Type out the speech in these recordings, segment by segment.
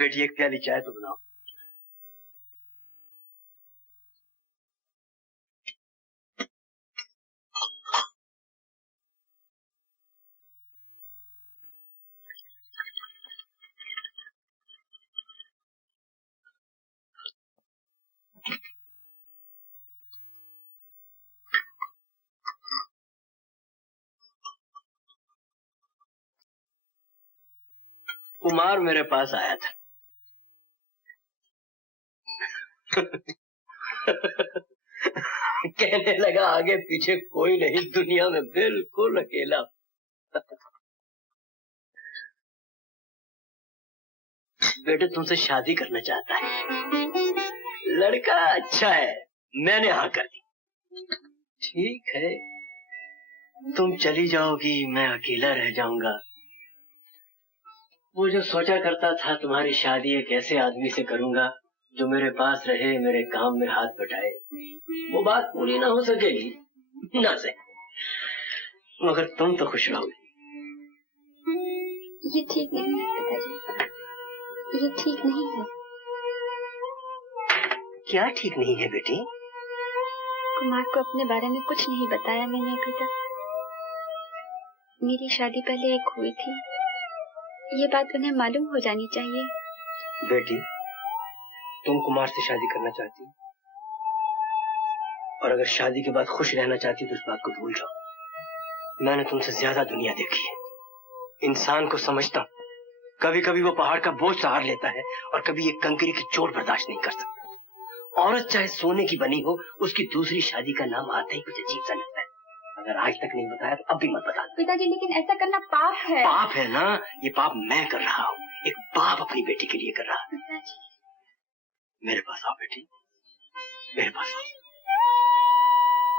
बेटी एक प्याली चाय तो बनाओ। कुमार मेरे पास आया था। कहने लगा आगे पीछे कोई नहीं, दुनिया में बिल्कुल अकेला। बेटे तुमसे शादी करना चाहता है, लड़का अच्छा है, मैंने हाँ कर दी। ठीक है, तुम चली जाओगी, मैं अकेला रह जाऊंगा। वो जो सोचा करता था तुम्हारी शादी एक ऐसे आदमी से करूंगा जो मेरे पास रहे, मेरे काम में हाथ बटाए, वो बात पूरी ना हो सकेगी ना सके, मगर तुम तो खुश रहोगी। ये ठीक नहीं है पिताजी, ये ठीक नहीं है। क्या ठीक नहीं है बेटी? कुमार को अपने बारे में कुछ नहीं बताया मैंने अभी तक। मेरी शादी पहले एक हुई थी, ये बात उन्हें मालूम हो जानी चाहिए। बेटी तुम कुमार से शादी करना चाहती हो, और अगर शादी के बाद खुश रहना चाहती तो इस बात को भूल जाओ। मैंने तुमसे ज्यादा दुनिया देखी है, इंसान को समझता हूँ। कभी कभी वो पहाड़ का बोझ सहार लेता है और कभी एक कंकरी की चोट बर्दाश्त नहीं कर सकता। औरत चाहे सोने की बनी हो, उसकी दूसरी शादी का नाम आते ही कुछ अजीब सा लगता है। अगर आज तक नहीं बताया तो अब भी मत बता। पिताजी लेकिन ऐसा करना पाप है। पाप है ना, ये पाप मैं कर रहा हूँ, एक बाप अपनी बेटी के लिए कर रहा है। पिताजी मेरे पास आओ बेटी, मेरे पास आओ।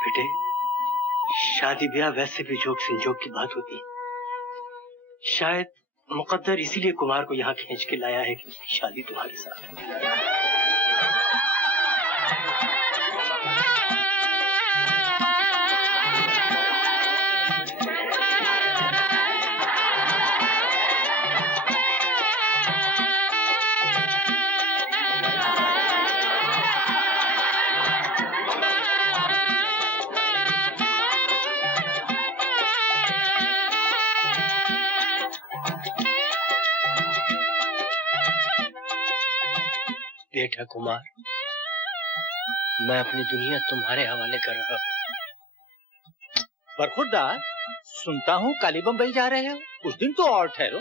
बेटे शादी ब्याह वैसे भी जोक संजोग की बात होती है। शायद मुकद्दर इसीलिए कुमार को यहाँ खींच के लाया है कि उसकी शादी तुम्हारे साथ है। बेटा कुमार, मैं अपनी दुनिया तुम्हारे हवाले कर रहा हूँ। बरखुरदार, सुनता हूँ काली बम्बई जा रहे हो, कुछ दिन तो और ठहरो।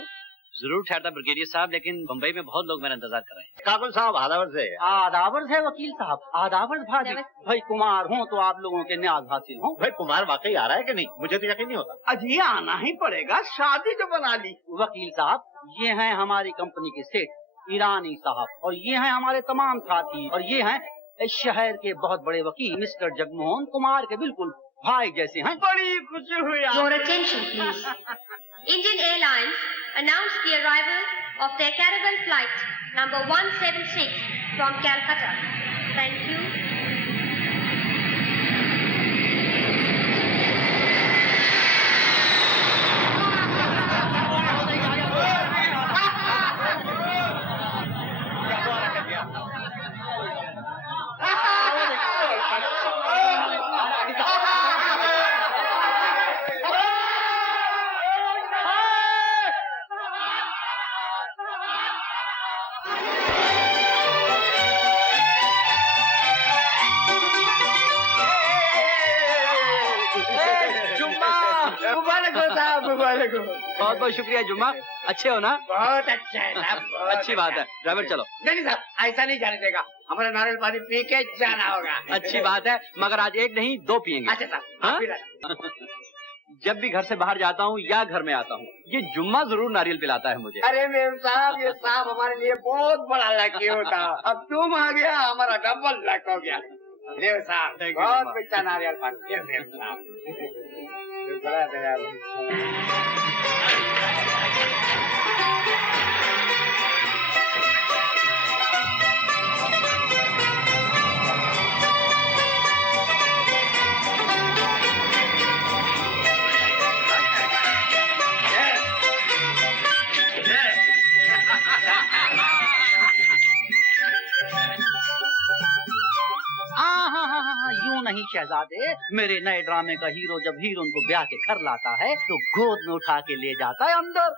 जरूर ठहरता ब्रिगेडियर साहब, लेकिन बम्बई में बहुत लोग मेरा इंतजार कर रहे हैं। काबुल साहब आदावर से। आदावर है वकील साहब, आदावर भाजी। भाई कुमार हो तो आप लोगों के न्याज हासिल हो। भाई कुमार वाकई आ रहा है कि नहीं, मुझे तो यकीन नहीं होता। अजी आना ही पड़ेगा, शादी जो बना ली। वकील साहब ये हैं हमारी कंपनी के सेठ ईरानी साहब, और ये हैं हमारे तमाम साथी, और ये हैं इस शहर के बहुत बड़े वकील मिस्टर जगमोहन कुमार के बिल्कुल भाई जैसे हैं। बड़ी खुशी हुई। Your attention please. Indian Airlines announced the arrival of their caravan flight number 176 from Calcutta. Thank you. बहुत बहुत शुक्रिया जुम्मा। अच्छे हो ना? बहुत अच्छा है साहब, अच्छी बात है। ड्राइवर चलो। नहीं साहब, ऐसा नहीं जाने देगा, हमारा नारियल पानी पी के जाना होगा। अच्छी बात है, मगर आज एक नहीं दो पियेंगे। अच्छा साहब, हाँ? जब भी घर से बाहर जाता हूँ या घर में आता हूँ, ये जुम्मा जरूर नारियल पिलाता है मुझे। अरे मेम साहब, ये साहब हमारे लिए बहुत बड़ा लकी होता। अब तुम आ गया, हमारा डबल लक हो गया। देव साहब बहुत मीठा नारियल पानी। मेम साहब बड़ा दयालु। शहजादे, मेरे नए ड्रामे का हीरो जब हीरोइन को ब्याह के घर लाता है तो गोद में उठा के ले जाता है अंदर।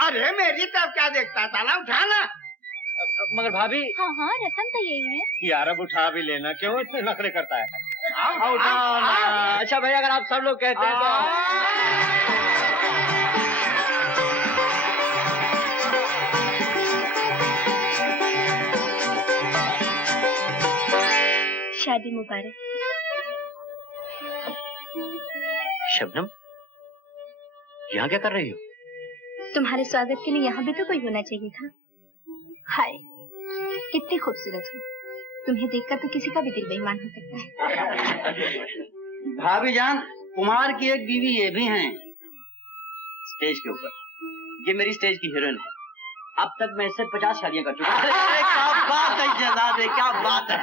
अरे मेरी तरफ क्या देखता है, ताला उठाना। मगर भाभी। हाँ हाँ, रस्म तो यही है। यार अब उठा भी लेना, क्यों इतने नखरे करता है? उठाओ ना। अच्छा भैया, अगर आप सब लोग कहते हैं तो। शादी मुबारक। शबनम, यहाँ क्या कर रही हो? तुम्हारे स्वागत के लिए यहाँ भी तो कोई होना चाहिए था। हाय, कितनी खूबसूरत हो। तुम्हें देखकर तो किसी का भी दिल बेईमान हो सकता है। भाभी जान, कुमार की एक बीवी ये भी हैं। स्टेज के ऊपर। ये मेरी स्टेज की हीरोइन है। अब तक मैं इससे 50 शादियां कर चुका हूँ। क्या बात है शहजादे, क्या बात है।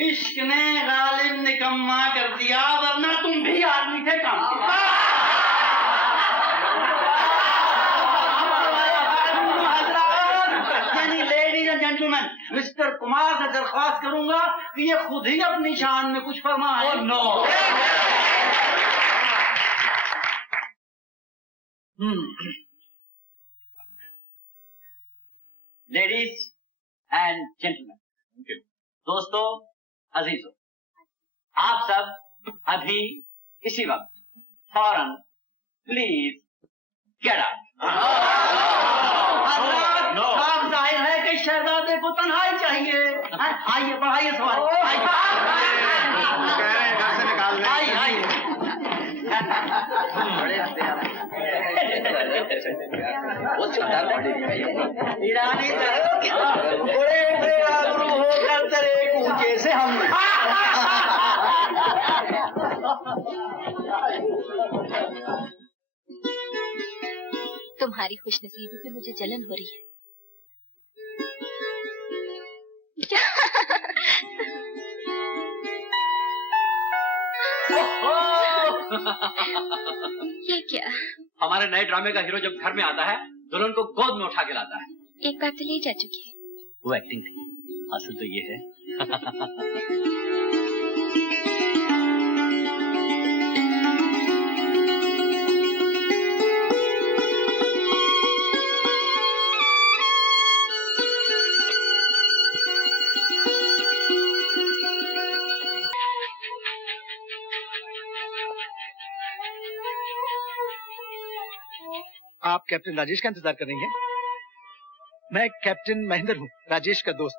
इश्क ने गालिब निकम्मा कर दिया, वरना तुम भी आदमी थे काम। जेंटलमैन, मिस्टर कुमार से दरख्वास्त करूंगा कि ये खुद ही अपनी शान में कुछ फरमाए। नो। लेडीज एंड जेंटलमैन, दोस्तों, अजीजों, आप सब अभी इसी वक्त फौरन प्लीज गेट आउट। साफ जाहिर है कि शहजादे को तन्हाई चाहिए। आइए, बढ़ाइए सवाल। घर से निकाल दें। आइए आइए। ईरानी बड़े बेआबरू होकर तेरे ऊंचे से हम। तुम्हारी खुशनसीबी पे मुझे जलन हो रही है। ये क्या? हमारे नए ड्रामे का हीरो जब घर में आता है, दुल्हन को गोद में उठा के लाता है। एक बार तो ले जा चुकी है। वो एक्टिंग थी, असल तो ये है। आप कैप्टन राजेश का इंतजार कर रही हैं? मैं कैप्टन महेंद्र हूँ, राजेश का दोस्त।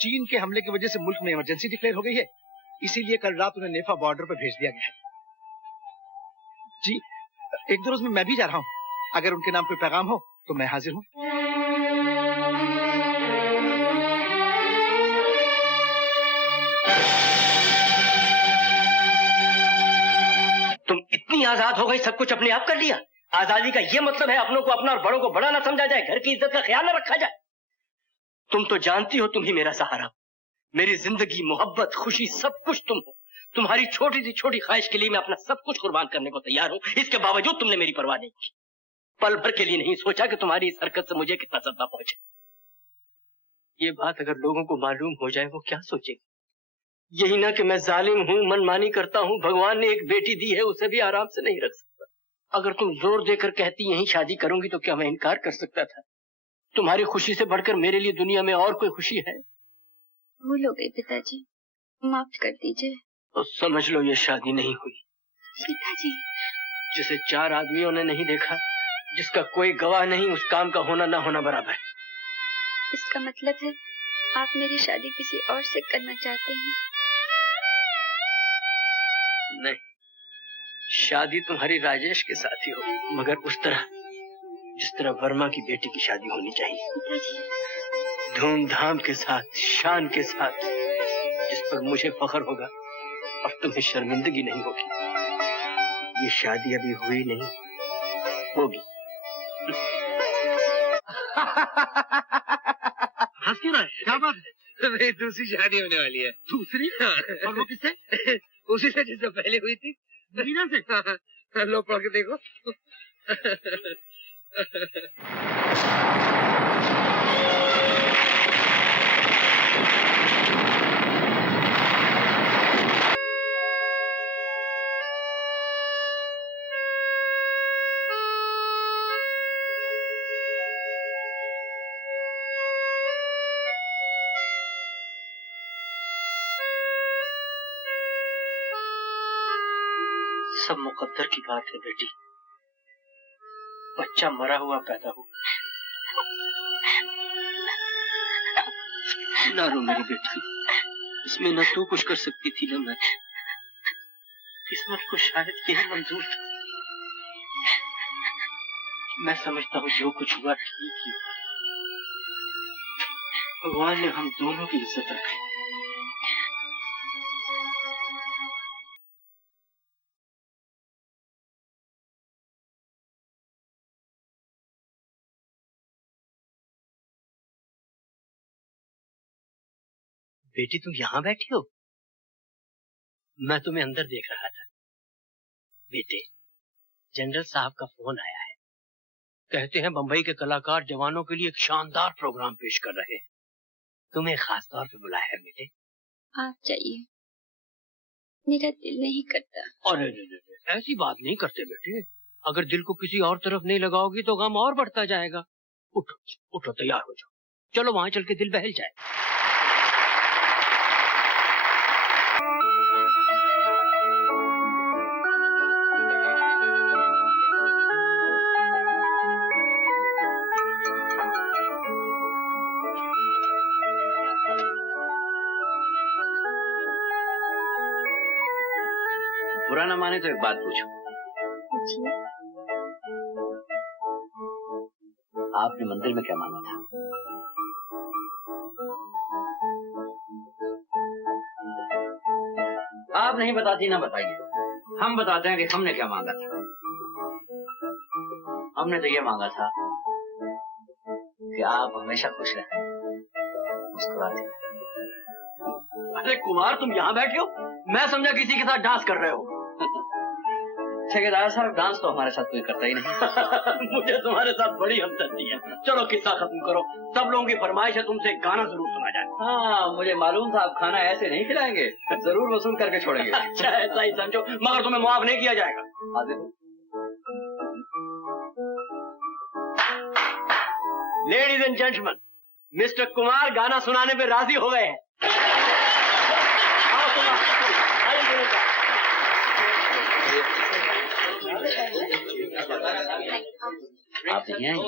चीन के हमले की वजह से मुल्क में इमरजेंसी डिक्लेयर हो गई है, इसीलिए कल रात उन्हें नेफा बॉर्डर पर भेज दिया गया है। जी, 1-2 रोज में मैं भी जा रहा हूँ। अगर उनके नाम कोई पैगाम हो तो मैं हाजिर हूँ। तुम इतनी आजाद हो गई, सब कुछ अपने आप कर लिया। आजादी का ये मतलब है अपनों को अपना और बड़ों को बड़ा ना समझा जाए, घर की इज्जत का ख्याल न रखा जाए। तुम तो जानती हो तुम ही मेरा सहारा, मेरी जिंदगी, मोहब्बत, खुशी, सब कुछ तुम हो। तुम्हारी छोटी सी छोटी ख्वाहिश के लिए मैं अपना सब कुछ कुर्बान करने को तैयार हूं। इसके बावजूद तुमने मेरी परवाह नहीं की। पल भर के लिए नहीं सोचा कि तुम्हारी इस हरकत से मुझे कितना सदमा पहुंचे। ये बात अगर लोगों को मालूम हो जाए, वो क्या सोचेंगे? यही ना कि मैं जालिम हूं, मनमानी करता हूं, भगवान ने एक बेटी दी है, उसे भी आराम से नहीं रख सकता। अगर तुम जोर देकर कहती यहीं शादी करूंगी तो क्या मैं इनकार कर सकता था? तुम्हारी खुशी से बढ़कर मेरे लिए दुनिया में और कोई खुशी है? भूल हो गई पिताजी, माफ कर दीजिए। तो समझ लो ये शादी नहीं हुई। पिताजी, जिसे 4 आदमियों ने नहीं देखा, जिसका कोई गवाह नहीं, उस काम का होना ना होना बराबर है। इसका मतलब है आप मेरी शादी किसी और से करना चाहते हैं? नहीं, शादी तुम्हारी राजेश के साथ ही हो, मगर उस तरह जिस तरह वर्मा की बेटी की शादी होनी चाहिए। पिताजी, धूमधाम के साथ, शान के साथ, जिस पर मुझे फख्र होगा और तुम्हें शर्मिंदगी नहीं होगी। ये शादी अभी हुई नहीं, होगी। हंस क्यों रहा है? क्या बात है? मेरी दूसरी शादी होने वाली है। दूसरी? और वो किससे? उसी से जिससे पहले हुई थी। मीना से? हाँ, लो पढ़ के देखो। सब मुकद्दर की बात है बेटी। बच्चा मरा हुआ पैदा हो। ना रो मेरी बेटी, इसमें न तू कुछ कर सकती थी न मैं। किस्मत को शायद यही मंजूर था। मैं समझता हूँ जो कुछ हुआ ठीक ही हुआ। भगवान ने हम दोनों की इज्जत रखी। बेटी तुम यहाँ बैठी हो? मैं तुम्हें अंदर देख रहा था। बेटे, जनरल साहब का फोन आया है। कहते हैं बंबई के कलाकार जवानों के लिए एक शानदार प्रोग्राम पेश कर रहे हैं। तुम्हें खास तौर पे बुलाया है बेटे। आप जाइए, मेरा दिल नहीं करता। अरे ऐसी बात नहीं करते बेटे। अगर दिल को किसी और तरफ नहीं लगाओगी तो गम और बढ़ता जाएगा। उठो उठो, तैयार हो जाओ, चलो वहां चल के दिल बहल जाए। बुरा ना माने तो एक बात पूछूं। पूछिए। आपने मंदिर में क्या मांगा था? आप नहीं बताती ना बताइए। हम बताते हैं कि हमने क्या मांगा था। हमने तो ये मांगा था कि आप हमेशा खुश रहें, मुस्कुराते रहें। अरे कुमार, तुम यहाँ बैठे हो? मैं समझा किसी के साथ डांस कर रहे हो। ठेकेदार साहब, डांस तो हमारे साथ कोई करता ही नहीं। मुझे तुम्हारे साथ बड़ी हमदर्दी है। चलो किस्सा खत्म करो। सब लोगों की फरमाइश है तुमसे एक गाना जरूर सुना जाए। हाँ, मुझे मालूम था आप खाना ऐसे नहीं खिलाएंगे, जरूर वसूल करके छोड़ेंगे। अच्छा, ऐसा ही समझो, मगर तुम्हें मुआफ नहीं किया जाएगा। Ladies and gentleman, mister Kumar गाना सुनाने पे राजी हो गए हैं। आओ कुमार, आइए। आप नहीं आएंगे?